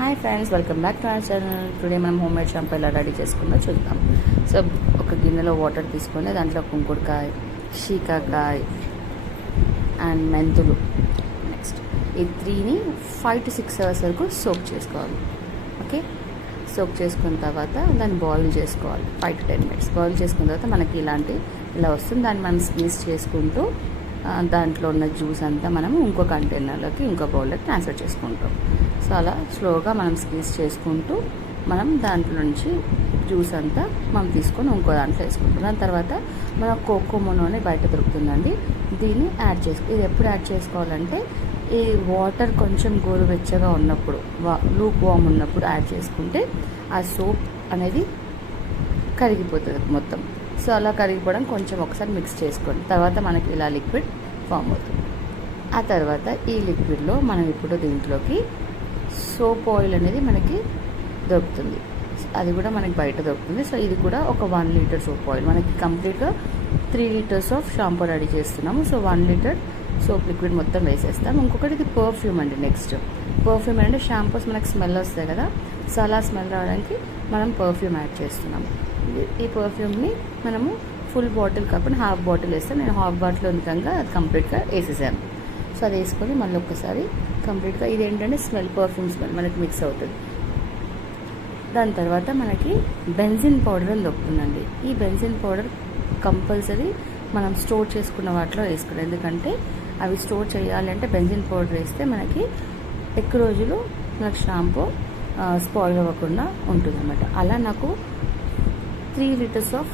Hi friends, welcome back to our channel. Today మనం home made shampoo ఎలా ready చేసుకుందో చూద్దాం. So ఒక గిన్నెలో వాటర్ తీసుకొని దాంట్లో కుంకుడుకాయ, షీకాకాయ అండ్ మెంతులు, నెక్స్ట్ ఈ 3ని 5 to 6 hours వరకు సోక్ చేసుకోవాలి. ఓకే, సోక్ చేసుకున్న తర్వాత దాన్ని బాయిల్ చేసుకోవాలి 5 to 10 minutes. బాయిల్ చేసుకున్న తర్వాత మనకి ఇలా వస్తుంది. దాన్ని మనం స్క్వీజ్ చేసుకుంటూ దాంట్లో ఉన్న జ్యూస్ అంతా మనం ఇంకో కంటైనర్లోకి ఇంకో బౌల్లోకి ట్రాన్స్ఫర్ చేసుకుంటాం. సో అలా స్లోగా మనం స్క్వీజ్ చేసుకుంటూ మనం దాంట్లో నుంచి జ్యూస్ అంతా మనం తీసుకొని ఇంకో దాంట్లో వేసుకుంటాం. దాని తర్వాత మన కోకోమో నూనె బయట దొరుకుతుందండి. దీన్ని ఇది ఎప్పుడు యాడ్ చేసుకోవాలంటే ఈ వాటర్ కొంచెం గోరువెచ్చగా ఉన్నప్పుడు, లూక్ వామ్ ఉన్నప్పుడు యాడ్ చేసుకుంటే ఆ సోప్ అనేది కరిగిపోతుంది మొత్తం. సో అలా కరిగిపోవడం కొంచెం ఒకసారి మిక్స్ చేసుకోండి. తర్వాత మనకి ఇలా లిక్విడ్ ఫామ్ అవుతుంది. ఆ తర్వాత ఈ లిక్విడ్లో మనం ఇప్పుడు దీంట్లోకి సోప్ ఆయిల్ అనేది మనకి దొరుకుతుంది. అది కూడా మనకి బయట దొరుకుతుంది. సో ఇది కూడా ఒక 1 liter సోప్ ఆయిల్. మనకి కంప్లీట్గా 3 liters ఆఫ్ షాంపూ రెడీ చేస్తున్నాము. సో 1 liter సోప్ లిక్విడ్ మొత్తం వేసేస్తాం. ఇంకొకటి ఇది పర్ఫ్యూమ్ అండి. నెక్స్ట్ పర్ఫ్యూమ్ అంటే షాంపూస్ మనకి స్మెల్ వస్తాయి కదా, సో అలా స్మెల్ రావడానికి మనం పర్ఫ్యూమ్ యాడ్ చేస్తున్నాము. ఈ పర్ఫ్యూమ్ని మనము ఫుల్ బాటిల్ కాకుండా హాఫ్ బాటిల్ వేస్తాం. నేను హాఫ్ బాటిల్ విధంగా అది కంప్లీట్గా వేసేసాను. సో అది వేసుకొని మళ్ళీ ఒక్కసారి కంప్లీట్గా ఇదేంటంటే స్మెల్, పర్ఫ్యూమ్ స్మెల్ మనకి మిక్స్ అవుతుంది. దాని తర్వాత మనకి బెంజిన్ పౌడర్ అని దొరుకుతుందండి. ఈ బెంజిన్ పౌడర్ కంపల్సరీ మనం స్టోర్ చేసుకున్న వాటిలో వేసుకోవాలి. ఎందుకంటే అవి స్టోర్ చేయాలి అంటే బెంజిన్ పౌడర్ వేస్తే మనకి ఎక్కువ రోజులు మనకు షాంపూ స్పాయిల్ అవ్వకుండా ఉంటుంది అన్నమాట. అలా నాకు 3 liters ఆఫ్